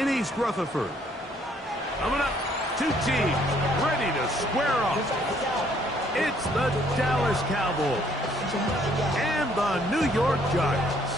in East Rutherford. Coming up, two teams ready to square off. It's the Dallas Cowboys and the New York Giants.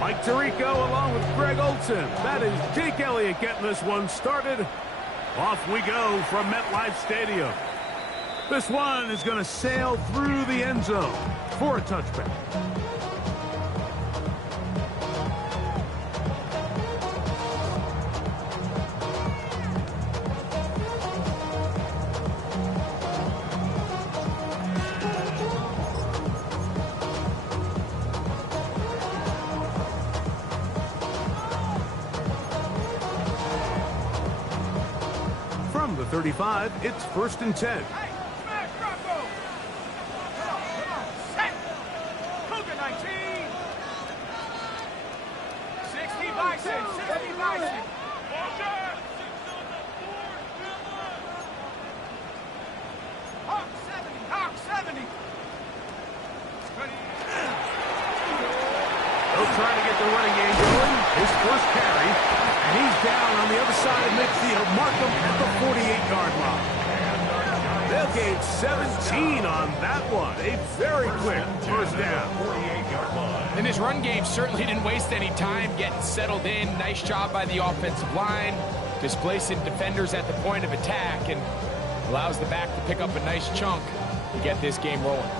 Mike Tirico along with Greg Olson. That is Jake Elliott getting this one started. Off we go from MetLife Stadium. This one is going to sail through the end zone for a touchback. From the 35, it's 1st and 10. They'll try to get the running game going. His first carry, and he's down on the other side of midfield. Mark him at the 48-yard line. They'll gain 17 on that one. A very quick first down. And his run game certainly didn't waste any time getting settled in. Nice job by the offensive line, displacing defenders at the point of attack, and allows the back to pick up a nice chunk to get this game rolling.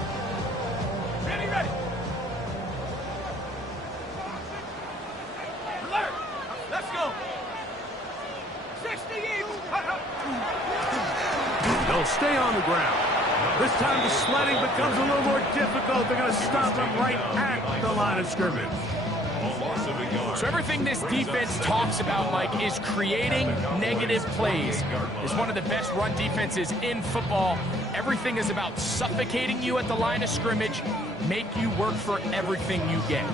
Ready, ready. Alert. Let's go. 60 Eagles. They'll stay on the ground. This time the sledding becomes a little more difficult. They're going to stop him right at the line of scrimmage. So everything this defense talks about, Mike, is creating negative plays. It's one of the best run defenses in football. Everything is about suffocating you at the line of scrimmage, make you work for everything you get.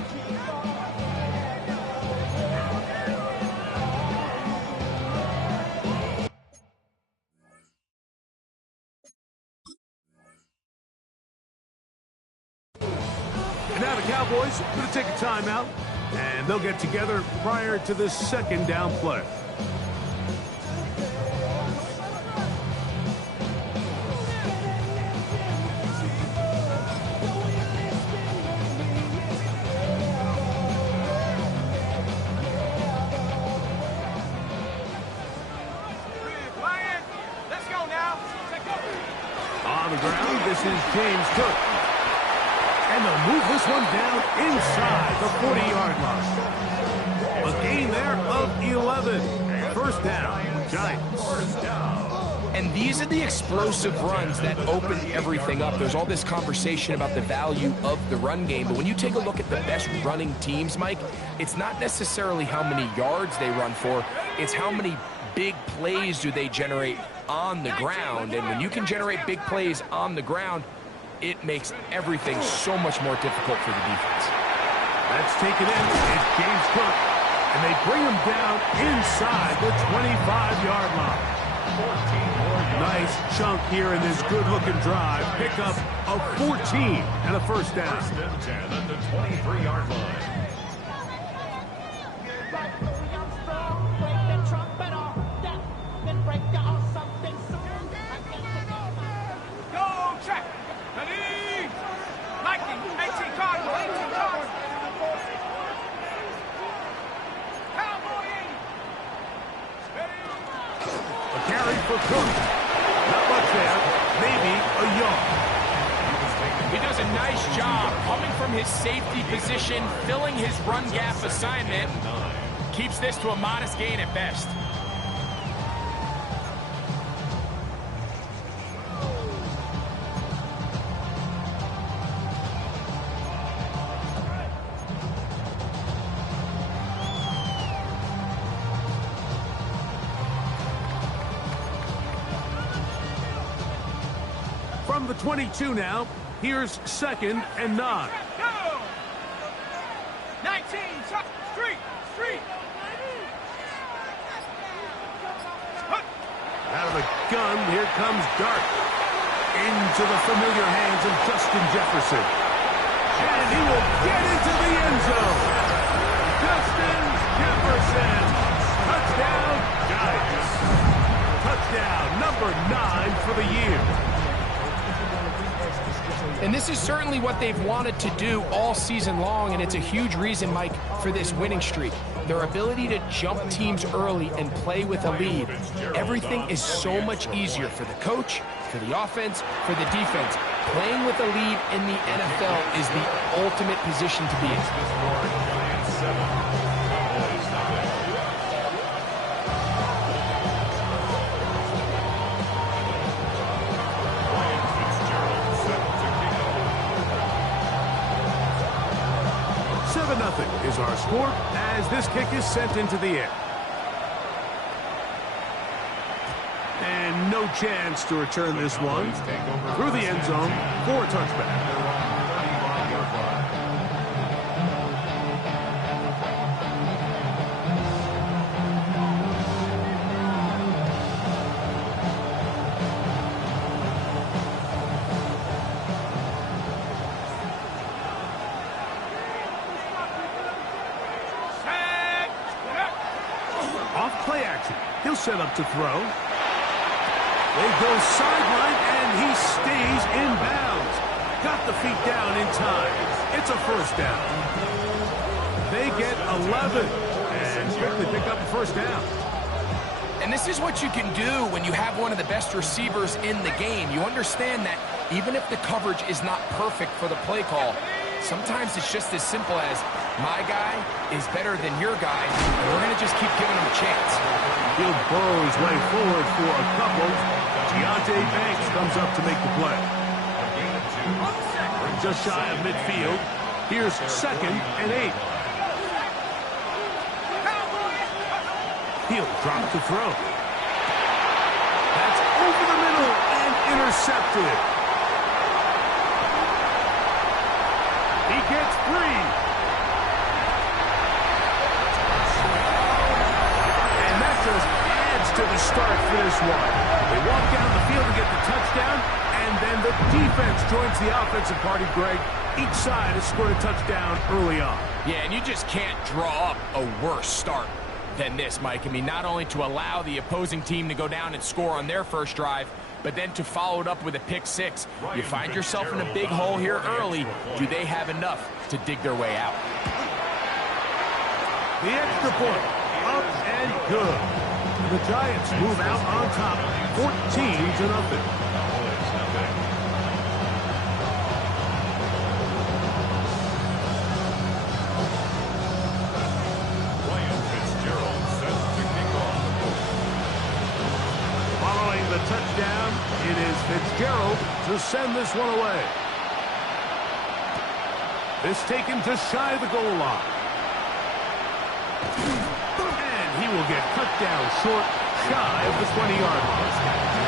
And now the Cowboys are going to take a timeout, and they'll get together prior to this second down play. Let's go now. On the ground, this is James Cook. And they'll move this one down inside the 40-yard line. A gain there of 11. First down, Giants. And these are the explosive runs that open everything up. There's all this conversation about the value of the run game, but when you take a look at the best running teams, Mike, it's not necessarily how many yards they run for, it's how many big plays do they generate on the ground. And when you can generate big plays on the ground, it makes everything so much more difficult for the defense. That's taken in. It's James Cook. And they bring him down inside the 25-yard line. Nice chunk here in this good-looking drive. Pick up of 14 and a first down. At the 23-yard line. Go, check. Ready. Lightning, 18 Cardinal, 18 Cardinal. Cowboy 80. A carry for Cook. Not much there. Maybe a yard. He does a nice job coming from his safety position, filling his run gap assignment. Keeps this to a modest gain at best. From the 22 now, Here's 2nd and 9. Go! 19, street. Out of the gun, here comes Dart. Into the familiar hands of Justin Jefferson. And he will get into the end zone. Justin Jefferson. Touchdown, Giants. Touchdown number 9 for the year. And this is certainly what they've wanted to do all season long, and it's a huge reason, Mike, for this winning streak. Their ability to jump teams early and play with a lead. Everything is so much easier for the coach, for the offense, for the defense. Playing with a lead in the NFL is the ultimate position to be in. Nothing is our score as this kick is sent into the air. And no chance to return this one through the end zone for a touchback. Play action. He'll set up to throw. They go sideline, and he stays in bounds. Got the feet down in time. It's a first down. They get 11 and quickly pick up a first down. And this is what you can do when you have one of the best receivers in the game. You understand that even if the coverage is not perfect for the play call, sometimes it's just as simple as my guy is better than your guy, and we're going to just keep giving him a chance. He'll burrow his way forward for a couple. Deontay Banks comes up to make the play. Just shy of midfield. Here's 2nd and 8. He'll drop to throw. That's over the middle and intercepted. He gets 3. To the start for this one. They walk down the field to get the touchdown, and then the defense joins the offensive party, Greg. Each side has scored a touchdown early on. Yeah, and you just can't draw up a worse start than this, Mike. I mean, not only to allow the opposing team to go down and score on their first drive, but then to follow it up with a pick six. You find yourself in a big hole here early. Do they have enough to dig their way out? The extra point, up and good. The Giants move out on top, 14-0. Following the touchdown, it is Fitzgerald to send this one away. This taken just shy of the goal line. He will get cut down short, shy of the 20-yard line.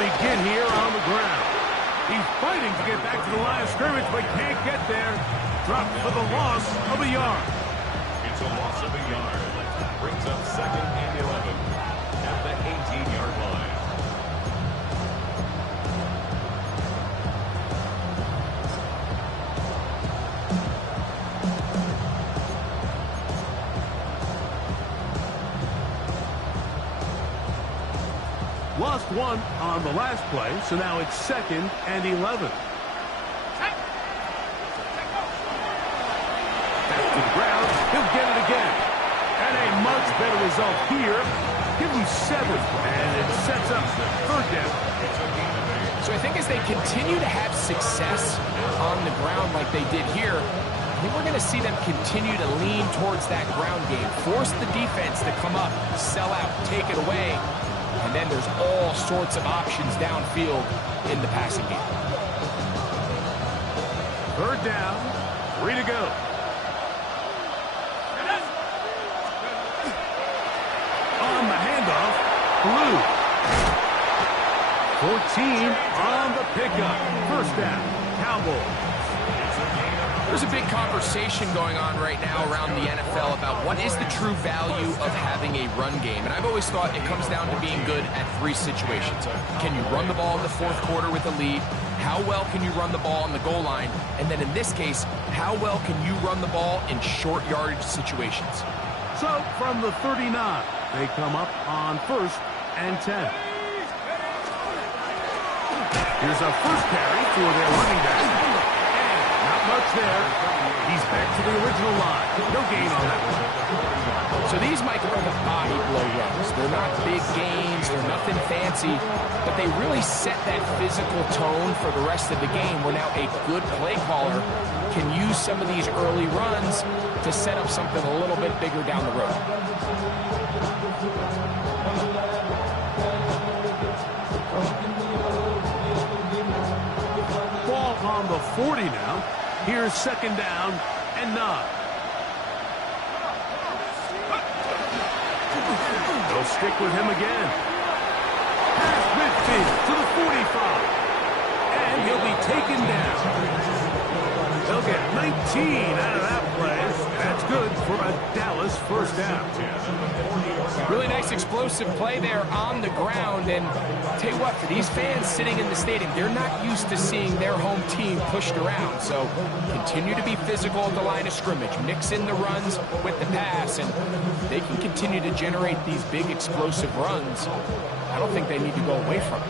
Begin here on the ground. He's fighting to get back to the line of scrimmage, but can't get there. Dropped for the loss of a yard. It's a loss of a yard. Brings up 2nd and 11 at the 18-yard line. Lost one on the last play, so now it's 2nd and 11. Back to the ground. He'll get it again. And a much better result here Give them 7, and it sets up third down. So I think as they continue to have success on the ground like they did here, I think we're going to see them continue to lean towards that ground game, force the defense to come up, sell out, take it away, and then there's all sorts of options downfield in the passing game. Third down, 3 to go. On the handoff, Blue. 14 on the pickup. First down, Cowboys. There's a big conversation going on right now around the NFL about what is the true value of having a run game. And I've always thought it comes down to being good at 3 situations. Can you run the ball in the 4th quarter with a lead? How well can you run the ball on the goal line? And then in this case, how well can you run the ball in short yardage situations? So from the 39, they come up on 1st and 10. Here's a first carry for their running back. And not much there. He's back to the original line. No gain on that one. So these, Mike, are the body blow runs. They're not big gains. They're nothing fancy. But they really set that physical tone for the rest of the game where now a good play caller can use some of these early runs to set up something a little bit bigger down the road. Ball on the 40 now. Here's 2nd down and 9. They'll stick with him again. Past midfield to the 45. And he'll be taken down. They'll get 19 out of that play. That's good for a Dallas first down. Really nice explosive play there on the ground. And tell you what, for these fans sitting in the stadium, they're not used to seeing their home team pushed around. So continue to be physical at the line of scrimmage. Mix in the runs with the pass, and they can continue to generate these big explosive runs. I don't think they need to go away from it.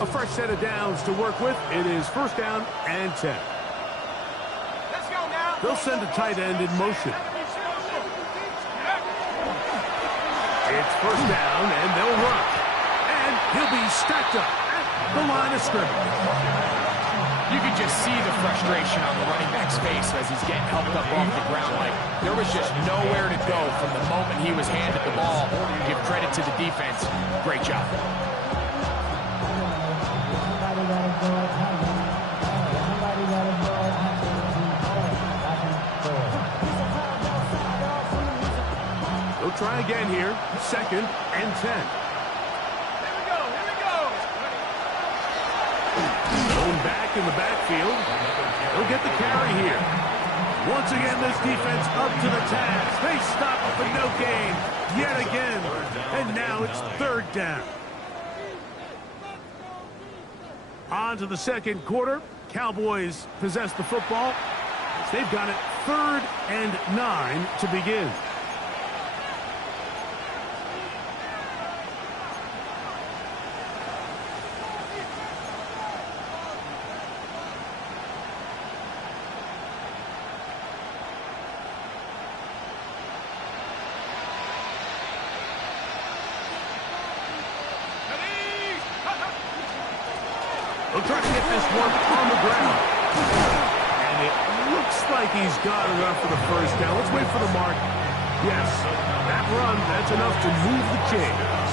A fresh set of downs to work with. It is 1st down and 10. Let's go now. They'll send a tight end in motion. It's 1st down, and they'll run. And he'll be stacked up at the line of scrimmage. You can just see the frustration on the running back's face as he's getting helped up off the ground. Like, there was just nowhere to go from the moment he was handed the ball. Give credit to the defense. Great job. They'll try again here. 2nd and 10. Here we go. Going back in the backfield. They'll get the carry here. Once again, this defense up to the task. They stop for no gain yet again. And now it's 3rd down. On to the 2nd quarter. Cowboys possess the football. They've got it 3rd and 9 to begin. They'll try to get this one on the ground. And it looks like he's got enough for the 1st down. Let's wait for the mark. Yes, that run, that's enough to move the chains.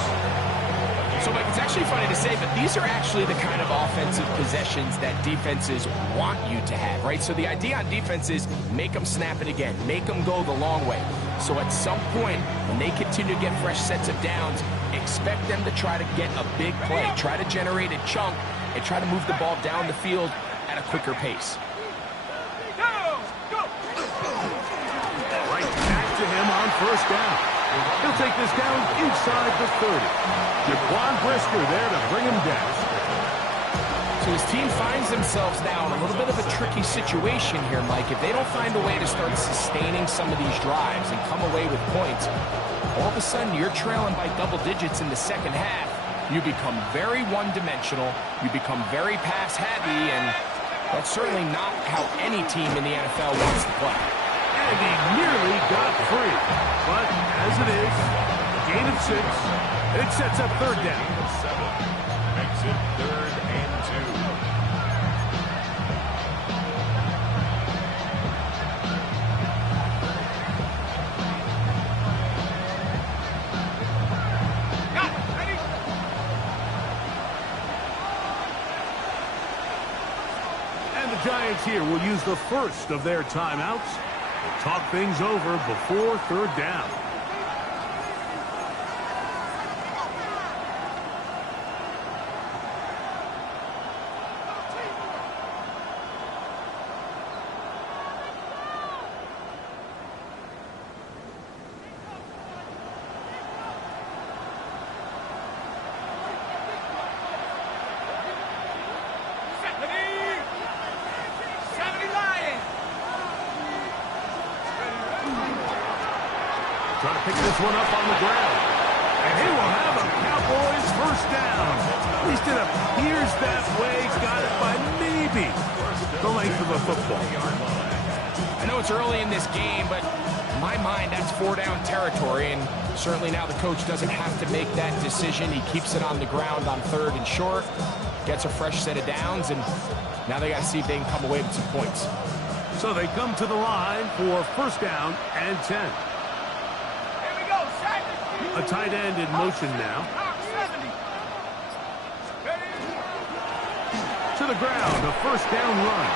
So, Mike, it's actually funny to say, but these are actually the kind of offensive possessions that defenses want you to have, right? So the idea on defense is make them snap it again, make them go the long way. So at some point, when they continue to get fresh sets of downs, expect them to try to get a big play, try to generate a chunk, and try to move the ball down the field at a quicker pace. Right back to him on 1st down. He'll take this down inside the 30. Jaquan Brisker there to bring him down. So his team finds themselves now in a little bit of a tricky situation here, Mike. If they don't find a way to start sustaining some of these drives and come away with points, all of a sudden you're trailing by double digits in the 2nd half. You become very one-dimensional, you become very pass-heavy, and That's certainly not how any team in the NFL wants to play. And he nearly got free. But as it is, a gain of 6, it sets up third down. 7 makes it 3rd and 2. The Giants here will use the first of their timeouts to talk things over before third down. Trying to pick this one up on the ground. And he will have a Cowboys first down. At least it appears that way. He's got it by maybe the length of a football. I know it's early in this game, but in my mind, that's 4-down territory. And certainly now the coach doesn't have to make that decision. He keeps it on the ground on 3rd and short, gets a fresh set of downs, and now they got to see if they can come away with some points. So they come to the line for first down and 10. A tight end in motion now. To the ground, a first down run.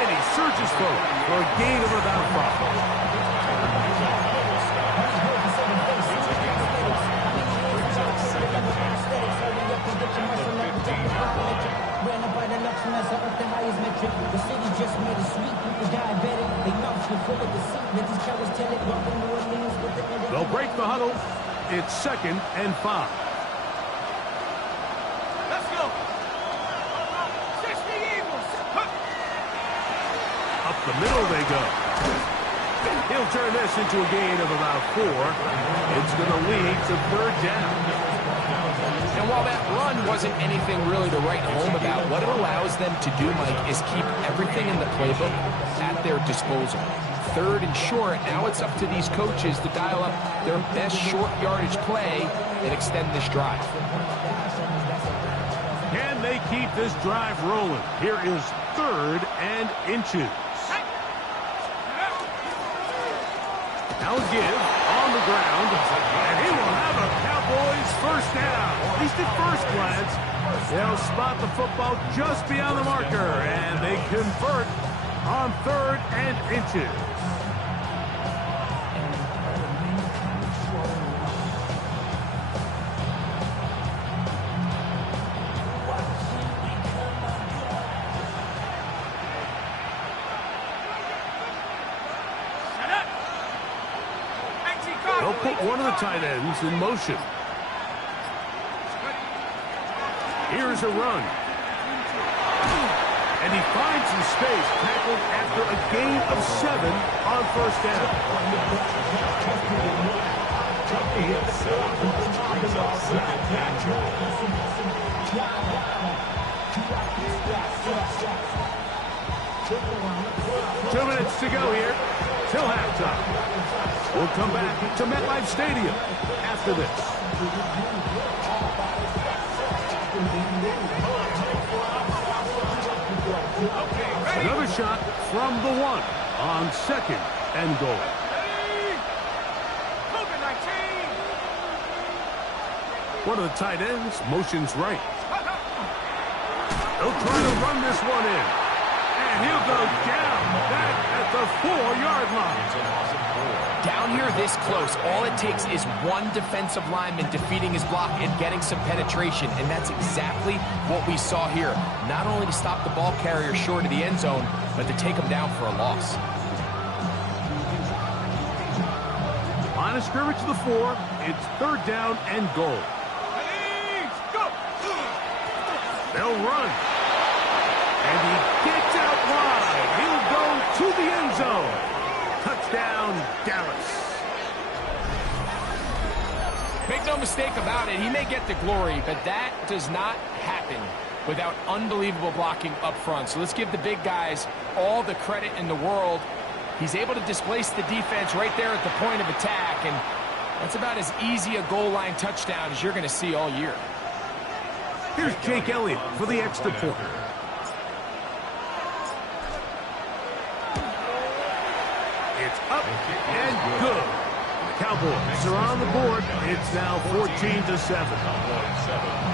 And he surges forward for a gain of about 5. They'll break the huddle. It's 2nd and 5. Let's go. 60 Eagles. Up the middle they go. He'll turn this into a gain of about 4. It's going to lead to third down. And while that run wasn't anything really to write home about, what it allows them to do, Mike, is keep everything in the playbook at their disposal. 3rd and short, now it's up to these coaches to dial up their best short yardage play and extend this drive. Can they keep this drive rolling? Here is 3rd and inches. Now a give on the ground, and he will have a Cowboys first down. At least at first glance, they'll spot the football just beyond the marker, and they convert on 3rd and inches. They'll put one of the tight ends in motion. Here's a run. And he finds some space, tackled after a gain of 7 on first down. Brings up 2nd and short. 2 minutes to go here till halftime. We'll come back to MetLife Stadium after this. Another shot from the 1 on 2nd and goal. One of the tight ends motions right. They'll try to run this one in. And he'll go down back at the 4-yard line. Down here this close, all it takes is one defensive lineman defeating his block and getting some penetration, and that's exactly what we saw here. Not only to stop the ball carrier short of the end zone, but to take him down for a loss. Line of scrimmage to the 4. It's 3rd down and goal. They'll run. And he gets out wide. He'll go to the end zone. Touchdown, Dallas. Make no mistake about it, he may get the glory, but that does not happen without unbelievable blocking up front. So let's give the big guys all the credit in the world. He's able to displace the defense right there at the point of attack, and that's about as easy a goal line touchdown as you're going to see all year. Here's Jake Elliott for the extra point. It's up and good. The Cowboys are on the board. It's now 14-7.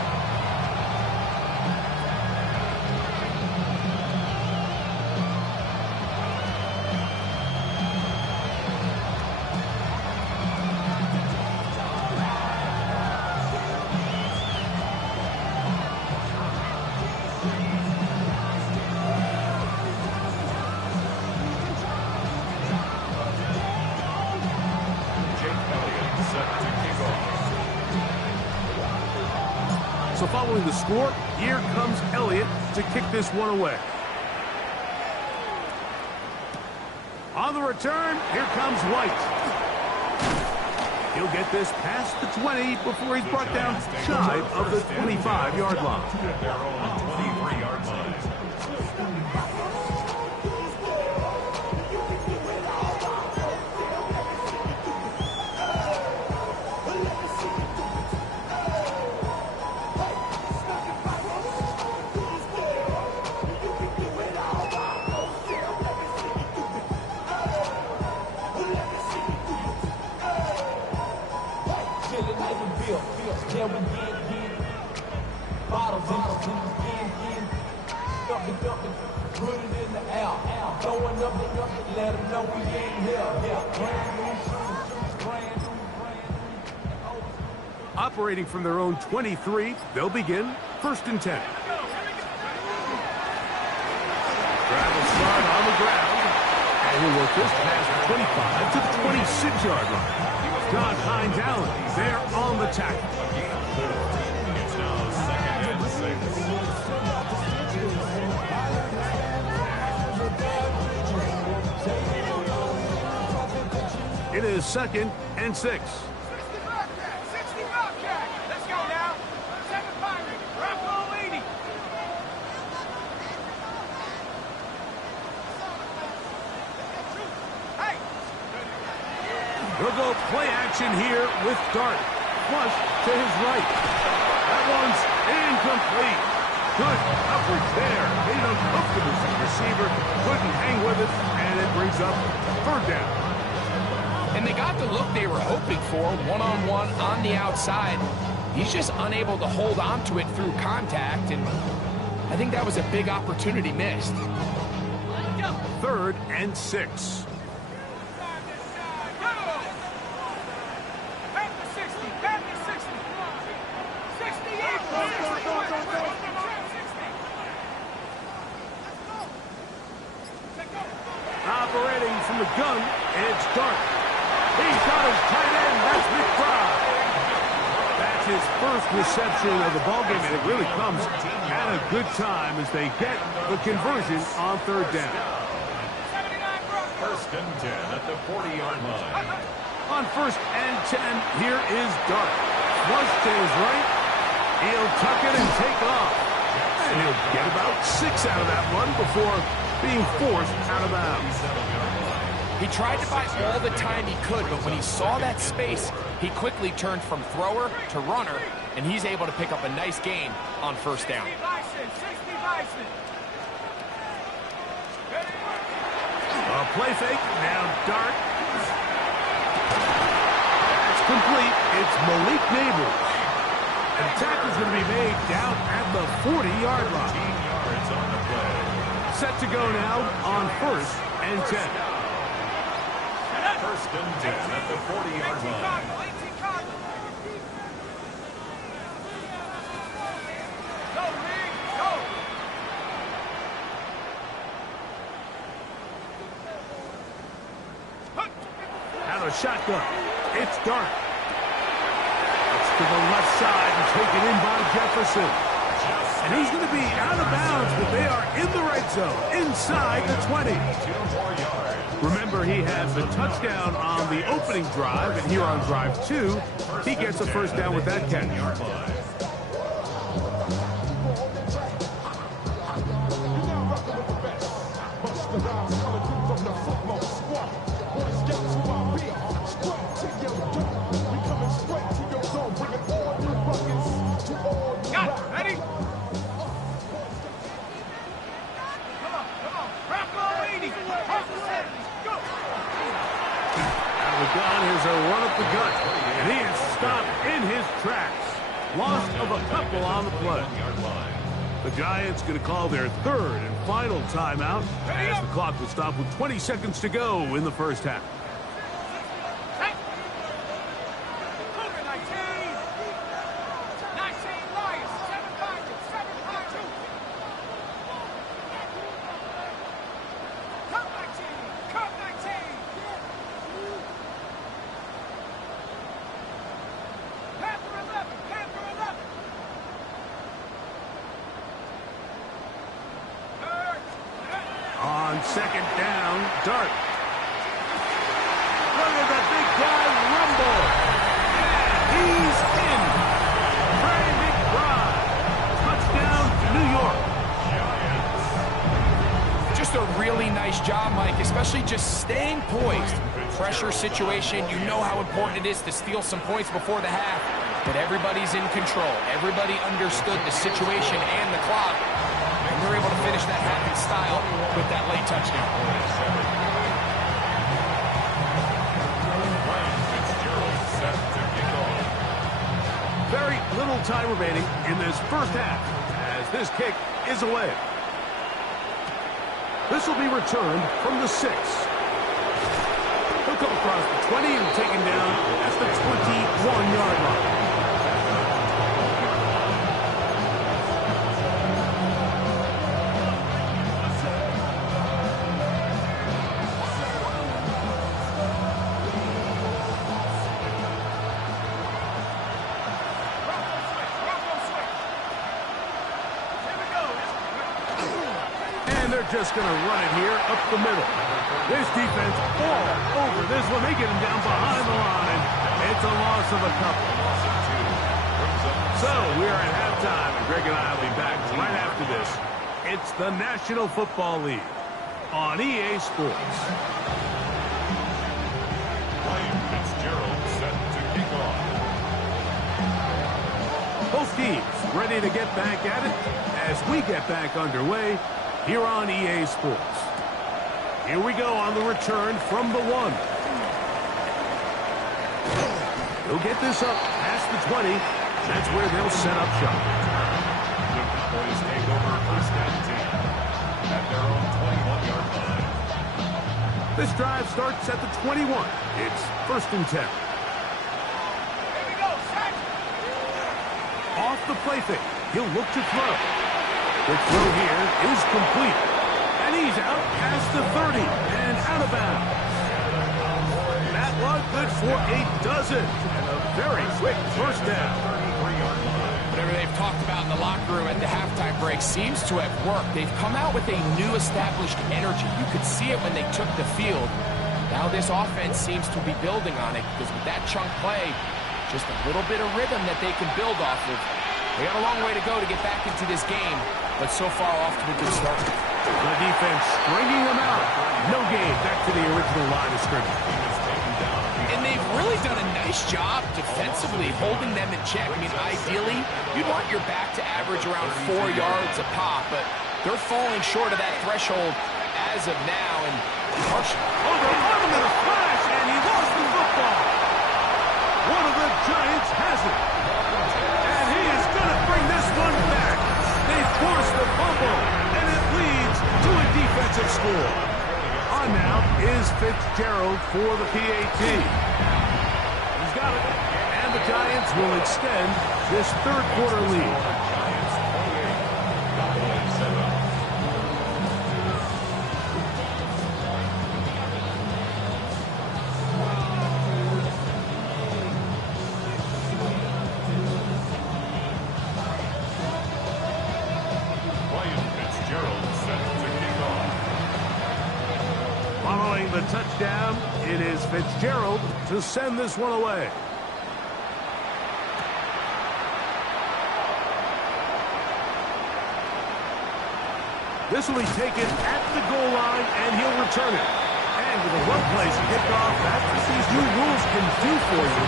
So following the score, here comes Elliott to kick this one away. On the return, here comes White. He'll get this past the 20 before he's brought down shy of the 25-yard line. At their own 23-yard line. Operating from their own 23, they'll begin 1st and 10. Travel start on the ground. And he'll work this past the 25 to the 26-yard line. John Hines Allen there on the tackle. It's now 2nd and 6. It is 2nd and 6. He'll go play action here with Dart. Flush to his right. That one's incomplete. Good coverage there. Made it uncomfortable for the receiver. Couldn't hang with it, and it brings up 3rd down. And they got the look they were hoping for, one-on-one on the outside. He's just unable to hold on to it through contact, and I think that was a big opportunity missed. 3rd and 6. Operating from the gun, it's Dart. He's got his tight end. That's McBride. That's his first reception of the ballgame, and it really comes at a good time as they get the conversion on 3rd down. 1st and 10 at the 40-yard line. On 1st and 10, here is Dart. Flush to his right. He'll tuck it and take off. And he'll get about 6 out of that one before being forced out of bounds. He tried to buy all the time he could, but when he saw that space, he quickly turned from thrower to runner, and he's able to pick up a nice gain on 1st down. A play fake, now Dart. That's complete. It's Malik Neighbors. And the tackle's going to be made down at the 40-yard line. 15 yards on the play. Set to go now on 1st and 10. 1st and 10 at the 40-yard line. Out of shotgun. It's Dart. It's to the left side and taken in by Jefferson. And he's going to be out of bounds, but they are in the right zone, inside the 20. 2 more yards. Remember, he had the touchdown on the opening drive, and here on drive 2, he gets a 1st down with that catch. have a couple on the play. The Giants going to call their third and final timeout as the clock will stop with 20 seconds to go in the first half. On second down, Dart. Look at that big guy rumble. And he's in. Trey McBride. Touchdown, New York. Just a really nice job, Mike, especially just staying poised. Pressure situation, you know how important it is to steal some points before the half. But everybody's in control. Everybody understood the situation and the clock. And they're able to finish that half in style with that late touchdown. Very little time remaining in this first half as this kick is away. This will be returned from the 6. He'll come across the 20 and taken down at the 21-yard line. They're just going to run it here up the middle. This defense all over this one. They get him down behind the line. It's a loss of a couple. So we are at halftime, and Greg and I will be back right after this. It's the National Football League on EA Sports. Ryan Fitzgerald set to kick off. Both teams ready to get back at it as we get back underway here on EA Sports. Here we go on the return from the 1. He'll get this up past the 20. That's where they'll set up shop. The Cowboys take over first and 10 at their own 21-yard line. This drive starts at the 21. It's first and 10. Off the play fake. He'll look to throw. The throw here is complete. And he's out past the 30 and out of bounds. That one good for a dozen. And a very quick first down. Whatever they've talked about in the locker room at the halftime break seems to have worked. They've come out with a new established energy. You could see it when they took the field. Now this offense seems to be building on it because with that chunk play, just a little bit of rhythm that they can build off of. They got a long way to go to get back into this game, but so far off to a good start. The defense stringing them out. No gain. Back to the original line of scrimmage. And they've really done a nice job defensively holding them in check. I mean, ideally, you'd want your back to average around 4 yards a pop, but they're falling short of that threshold as of now. And Over him in a flash, and he lost the football. One of the Giants has it. And he is going to bring this one back. They forced the fumble, and it leads to a defensive score. On now is Fitzgerald for the PAT. He's got it. And the Giants will extend this third quarter lead. Following the touchdown, it is Fitzgerald to send this one away. This will be taken at the goal line, and he'll return it. And with a one-place kickoff, that's what these new rules can do for you.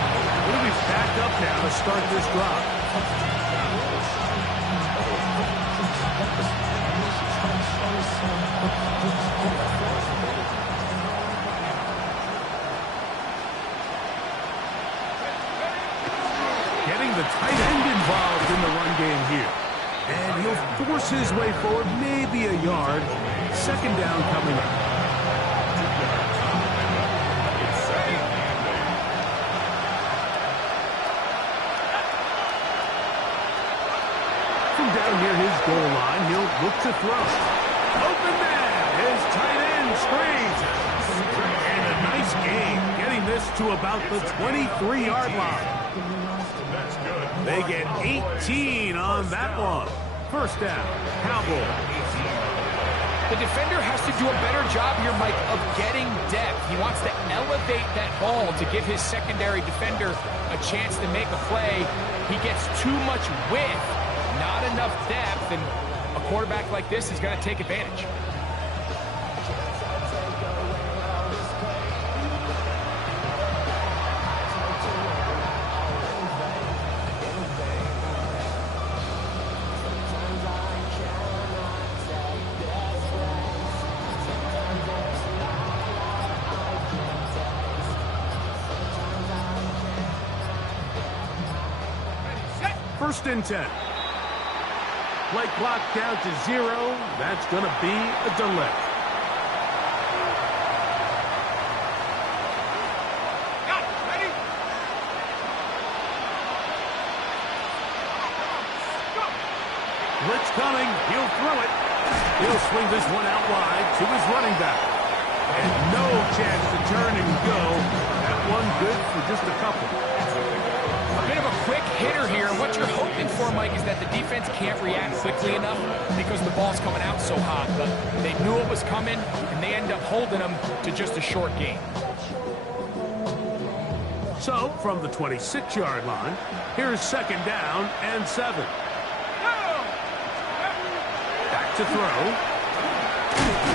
We'll be back up now to start this drive. Getting the tight end involved in the force his way forward, maybe a yard. Second down coming up. From down near his goal line, he'll look to throw. Open man, his tight end screens. And a nice gain, getting this to about the 23-yard line. They get 18 on that one. First down, Cowboys. The defender has to do a better job here, Mike, of getting depth. He wants to elevate that ball to give his secondary defender a chance to make a play. He gets too much width, not enough depth, and a quarterback like this is going to take advantage. First and 10. Play clock down to 0. That's going to be a delay. Got it. Ready? Go. Blitz coming. He'll throw it. He'll swing this one out wide to his running back. And no chance to turn and go. That one good for just a couple. A bit of a quick hitter here. What you're hoping for, Mike, is that the defense can't react quickly enough because the ball's coming out so hot. But they knew it was coming, and they end up holding them to just a short gain. So, from the 26-yard line, here's second down and 7. Back to throw.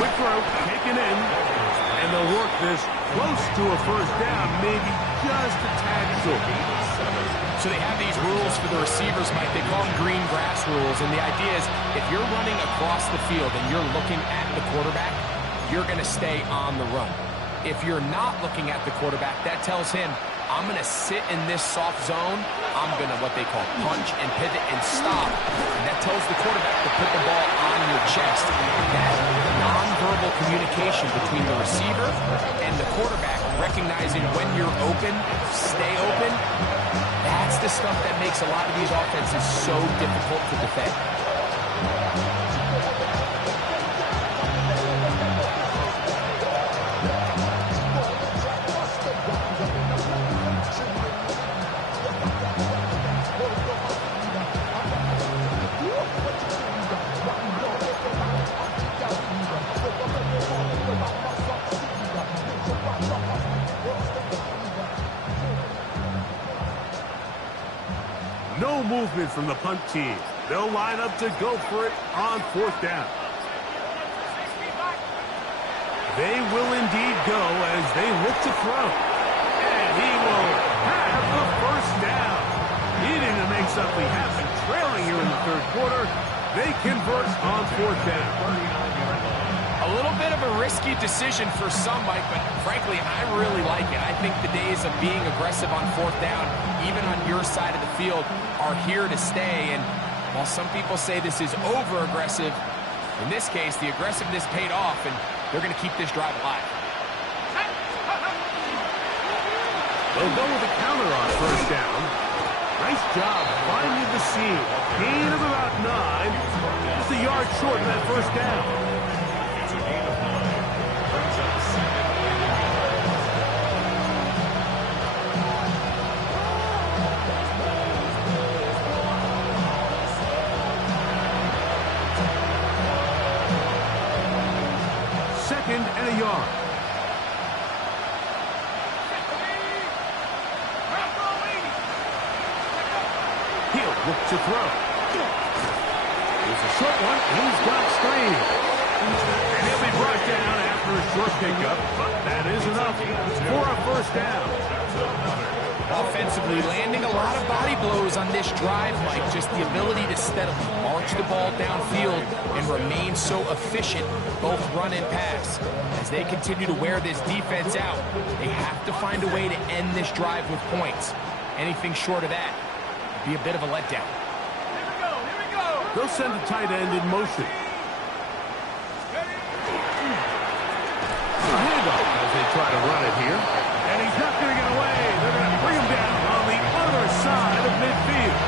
Quick throw, taken in. And they'll work this close to a first down, maybe just a tad short. So they have these rules for the receivers, Mike. They call them green grass rules. And the idea is if you're running across the field and you're looking at the quarterback, you're going to stay on the run. If you're not looking at the quarterback, that tells him, I'm going to sit in this soft zone. I'm going to what they call punch and pivot and stop. And that tells the quarterback to put the ball on your chest. That nonverbal communication between the receiver and the quarterback, recognizing when you're open, stay open, that's the stuff that makes a lot of these offenses so difficult to defend. No movement from the punt team. They'll line up to go for it on fourth down. They will indeed go as they look to throw. And he will have the first down. Needing to make something happen. Trailing here in the third quarter. They convert on fourth down. A little bit of a risky decision for some, Mike, but frankly, I really like it. I think the days of being aggressive on fourth down, even on your side of the field, are here to stay. And while some people say this is over-aggressive, in this case, the aggressiveness paid off, and they're going to keep this drive alive. They'll go with a counter on first down. Nice job finding the seam. Gain of about 9. Just a yard short of that first down. Second and a yard. He'll look to throw. Here's a short one. He's got screen. And he'll be brought down after a short pickup, but that is enough for a first down. Offensively, landing a lot of body blows on this drive, Mike. Just the ability to steadily march the ball downfield and remain so efficient, both run and pass. As they continue to wear this defense out, they have to find a way to end this drive with points. Anything short of that would be a bit of a letdown. Here we go. They'll send the tight end in motion. A handoff as they try to run it here. And he's not going to get away. They're going to bring him down on the other side of midfield.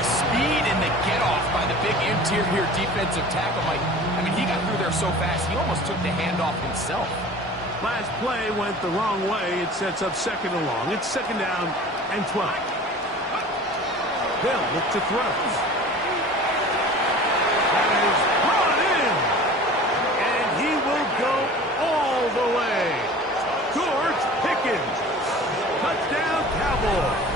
The speed and the get-off by the big interior defensive tackle, Mike. I mean, he got through there so fast, he almost took the handoff himself. Last play went the wrong way. It sets up second and long. It's second down and 12. They'll look to throw. That is brought in. And he will go all the way. George Pickens. Touchdown, Cowboys.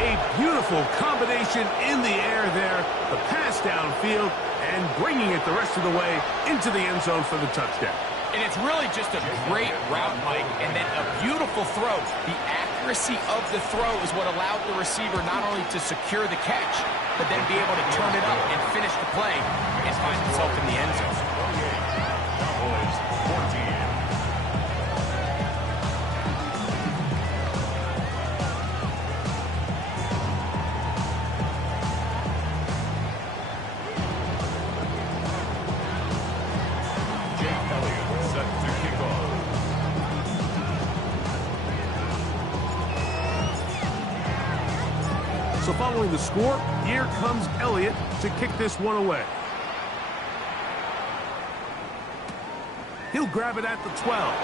A beautiful combination in the air there. The pass downfield and bringing it the rest of the way into the end zone for the touchdown. And it's really just a great route, Mike, and then a beautiful throw. The accuracy of the throw is what allowed the receiver not only to secure the catch, but then be able to turn it up and finish the play and find himself in the end zone. Cowboys 14. So following the score, here comes Elliott to kick this one away. He'll grab it at the 12.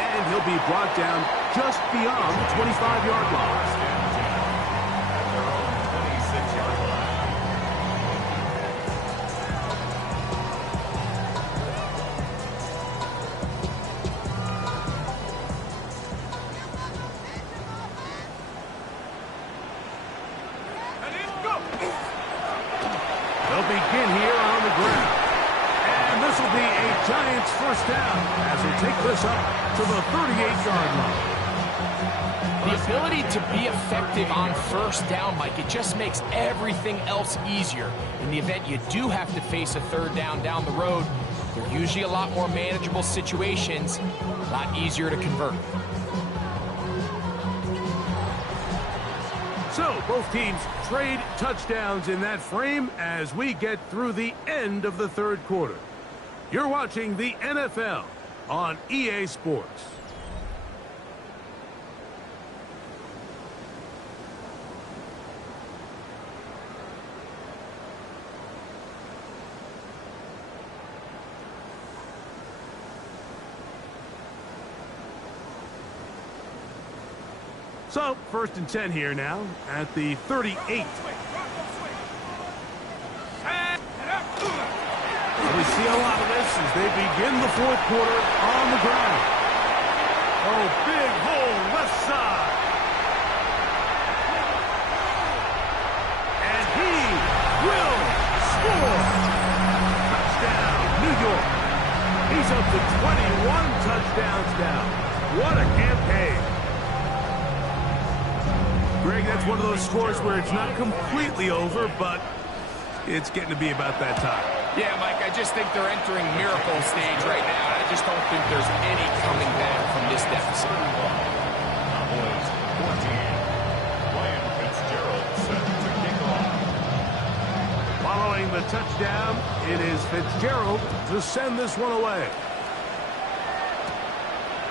And he'll be brought down just beyond the 25-yard line. They'll begin here on the ground. And this will be a Giants first down as they take this up to the 38-yard line. The ability to be effective on first down, Mike, it just makes everything else easier. In the event you do have to face a third down the road, they're usually a lot more manageable situations, a lot easier to convert. So both teams trade touchdowns in that frame as we get through the end of the third quarter. You're watching the NFL on EA Sports. So, first and 10 here now at the 38. We see a lot of this as they begin the fourth quarter on the ground. Oh, big hole left side. And he will score. Touchdown, New York. He's up to 21 touchdowns now. What a campaign. Greg, that's one of those scores where it's not completely over, but it's getting to be about that time. Yeah, Mike, I just think they're entering miracle stage right now. I just don't think there's any coming back from this deficit. Cowboys 14. Ryan Fitzgerald set to kick off. Following the touchdown, it is Fitzgerald to send this one away.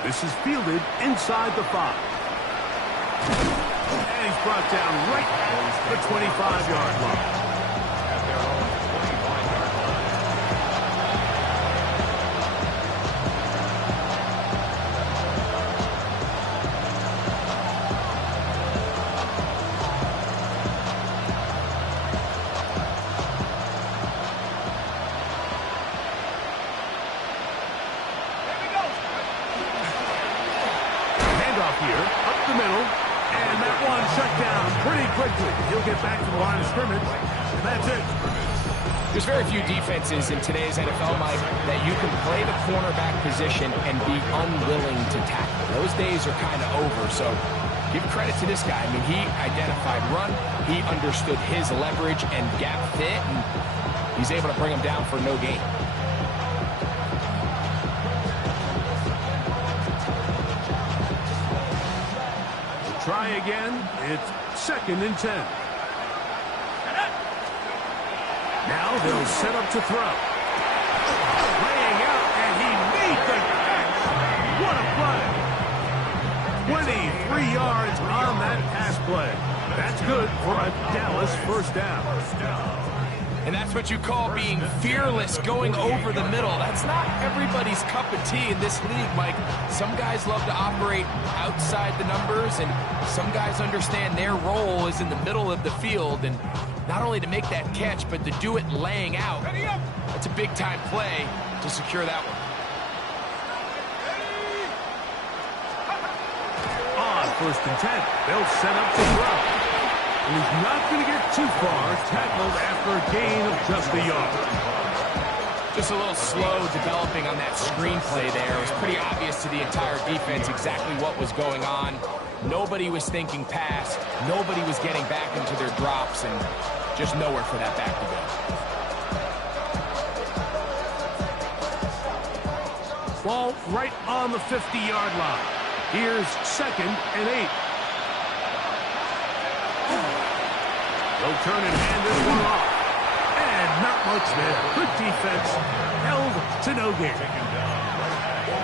This is fielded inside the 5. And he's brought down right at the 25-yard line. At their own 25-yard line. Handoff here, up the middle. And that one shut down pretty quickly. He'll get back to the line of scrimmage, and that's it. There's very few defenses in today's NFL, Mike, that you can play the cornerback position and be unwilling to tackle. Those days are kind of over, so give credit to this guy. I mean, he identified run, he understood his leverage and gap fit, and he's able to bring him down for no gain. Try again. It's 2nd and 10. Now they'll set up to throw. Laying out, and he made the catch. What a play. 23 yards on that pass play. That's good for a Dallas first down. And that's what you call being fearless, going over the middle. That's not everybody's cup of tea in this league, Mike. Some guys love to operate outside the numbers, and some guys understand their role is in the middle of the field, and not only to make that catch, but to do it laying out. That's a big-time play to secure that one. On 1st and 10, they'll set up to throw. And he's not going to get too far, tackled after a gain of just a yard. Just a little slow developing on that screenplay there. It was pretty obvious to the entire defense exactly what was going on. Nobody was thinking pass. Nobody was getting back into their drops, and just nowhere for that back to go. Ball right on the 50-yard line. Here's 2nd and 8. They'll turn and hand this one off. And not much there. Good defense. Held to no gain.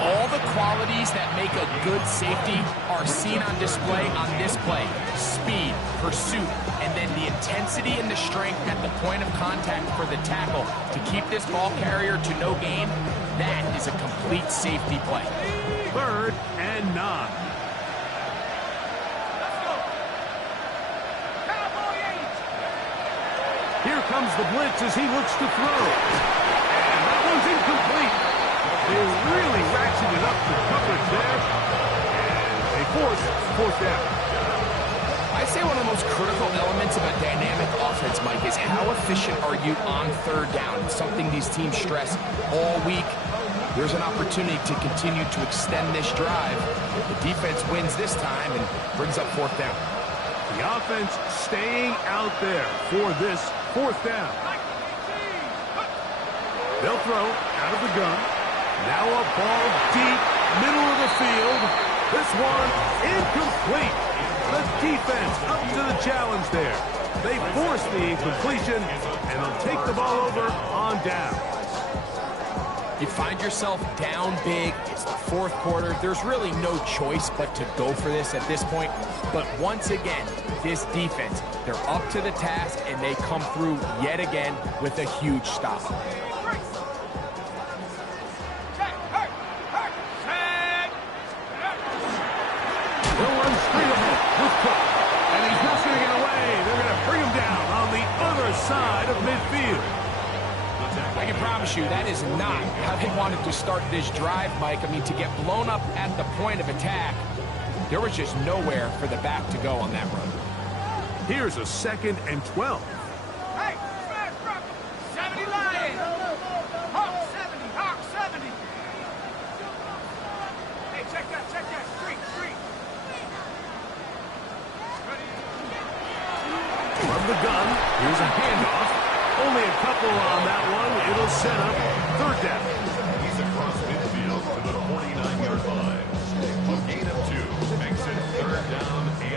All the qualities that make a good safety are seen on display on this play. Speed, pursuit, and then the intensity and the strength at the point of contact for the tackle to keep this ball carrier to no gain. That is a complete safety play. 3rd and 9. Here comes the blitz as he looks to throw. And that one's incomplete. They really ratcheted up the coverage there. And they force 4th down. I'd say one of the most critical elements of a dynamic offense, Mike, is how efficient are you on 3rd down? It's something these teams stress all week. There's an opportunity to continue to extend this drive. The defense wins this time and brings up 4th down. The offense staying out there for this 4th down. They'll throw out of the gun. Now a ball deep, middle of the field. This one incomplete. The defense up to the challenge there. They force the incompletion, and they'll take the ball over on down. You find yourself down big. It's the 4th quarter. There's really no choice but to go for this at this point. But once again, this defense, they're up to the task, and they come through yet again with a huge stop. They'll run straight ahead with Cook. And he's not going to get away. They're going to bring him down on the other side of midfield. I can promise you that is not how they wanted to start this drive, Mike. I mean, to get blown up at the point of attack, there was just nowhere for the back to go on that run. Here's a 2nd and 12. Hey, 70 Lions. Hawk 70, Hawk 70. Hey, check that. Street. From the gun, here's a handoff. Only a couple on that one. It'll set up 3rd down. He's across midfield to the 49-yard line. A gain of 2 makes it 3rd down and 10.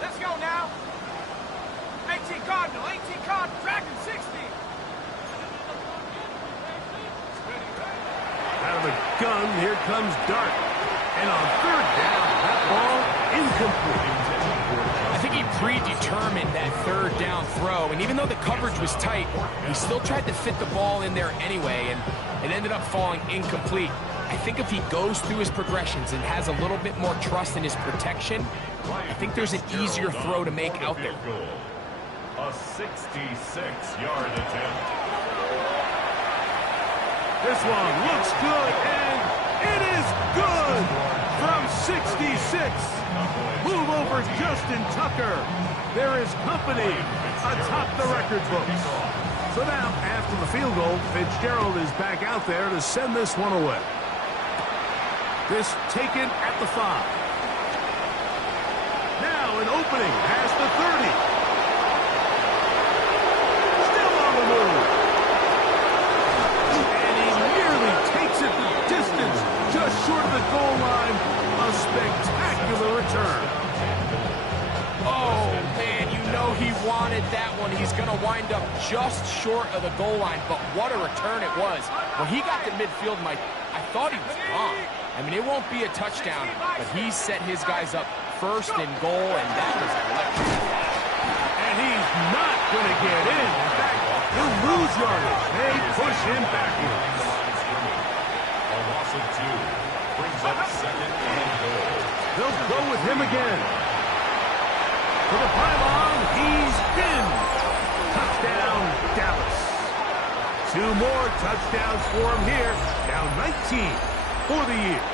Let's go now. 18 Cardinal, Dragon 60. Out of the gun, here comes Dart. And on 3rd down, that ball incomplete. I think he predetermined that 3rd down throw, and even though the coverage was tight, he still tried to fit the ball in there anyway, and it ended up falling incomplete. I think if he goes through his progressions and has a little bit more trust in his protection, I think there's an easier throw to make out there. A 66-yard attempt. This one looks good, and it is good from 66. Move over Justin Tucker. There is company atop the record books. So now, after the field goal, Fitzgerald is back out there to send this one away. This taken at the 5. Now an opening past the 30. Still on the move. And he nearly takes it the distance, just short of the goal line. A spectacular return. Oh, man, you know he wanted that one. He's going to wind up just short of the goal line, but what a return it was. When he got to midfield, Mike, I thought he was gone. I mean, it won't be a touchdown, but he set his guys up first and goal, and that was electric. And he's not going to get in. In fact, he'll lose yardage. They push him backwards. A loss of 2 brings up second and goal. They'll go with him again. For the pylon, he's in. Touchdown, Dallas. 2 more touchdowns for him here. Down 19 for the year.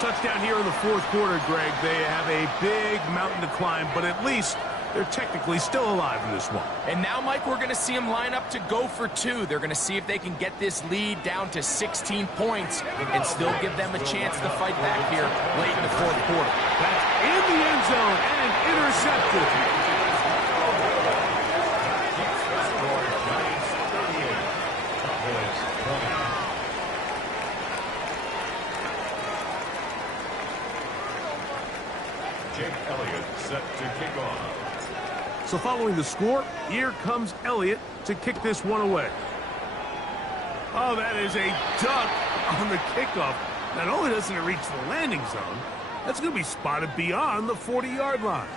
Touchdown here in the fourth quarter, Greg. They have a big mountain to climb, but at least they're technically still alive in this one. And now, Mike, we're going to see them line up to go for 2. They're going to see if they can get this lead down to 16 points and still give them a chance to fight back here late in the fourth quarter. That's in the end zone and intercepted. Jake Elliott set to kick off. So following the score, here comes Elliott to kick this one away. Oh, that is a duck on the kickoff. Not only doesn't it reach the landing zone, that's going to be spotted beyond the 40-yard line.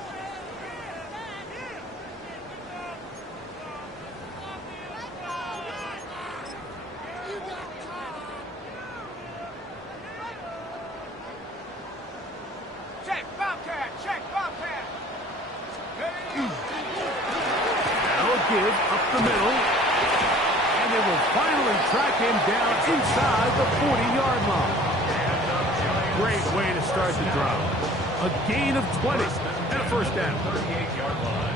Check, Bobcat, check, Bobcat. Now a give up the middle. And they will finally track him down inside the 40-yard line. Great way to start the drive. A gain of 20 and a first down. 38-yard line.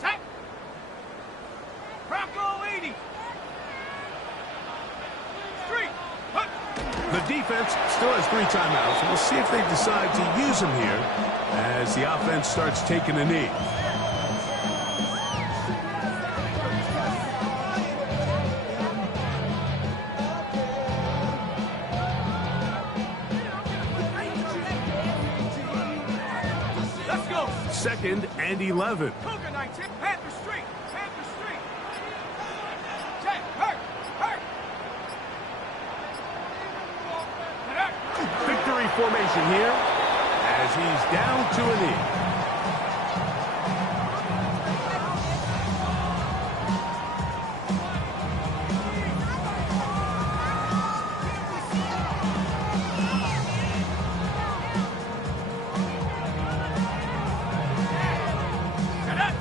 Set. Bronco 80. Street. Hut. The defense still has 3 timeouts, and we'll see if they decide to use them here as the offense starts taking a knee. Let's go. 2nd and 11. Cougar 19. Panther Street. Panther Street. Check. Hurt. Hurt. Victory formation here as he's down to a knee.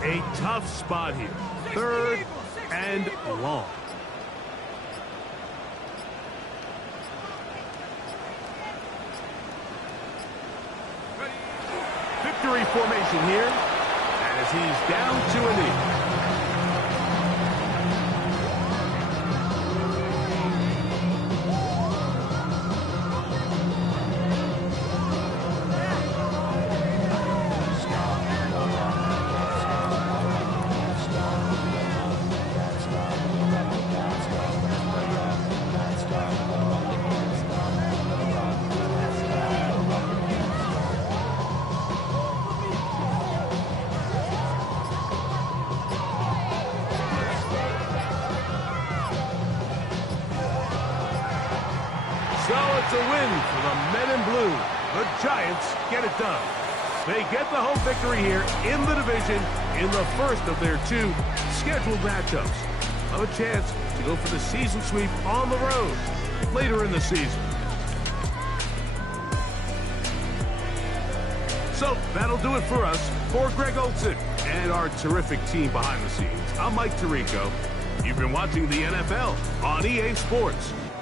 A tough spot here. 3rd and long. Victory formation here as he's down to a knee. So it's a win for the men in blue. The Giants get it done. They get the home victory here in the division in the first of their 2 scheduled matchups. Have a chance to go for the season sweep on the road later in the season. So that'll do it for us. For Greg Olson and our terrific team behind the scenes, I'm Mike Tirico. You've been watching the NFL on EA Sports.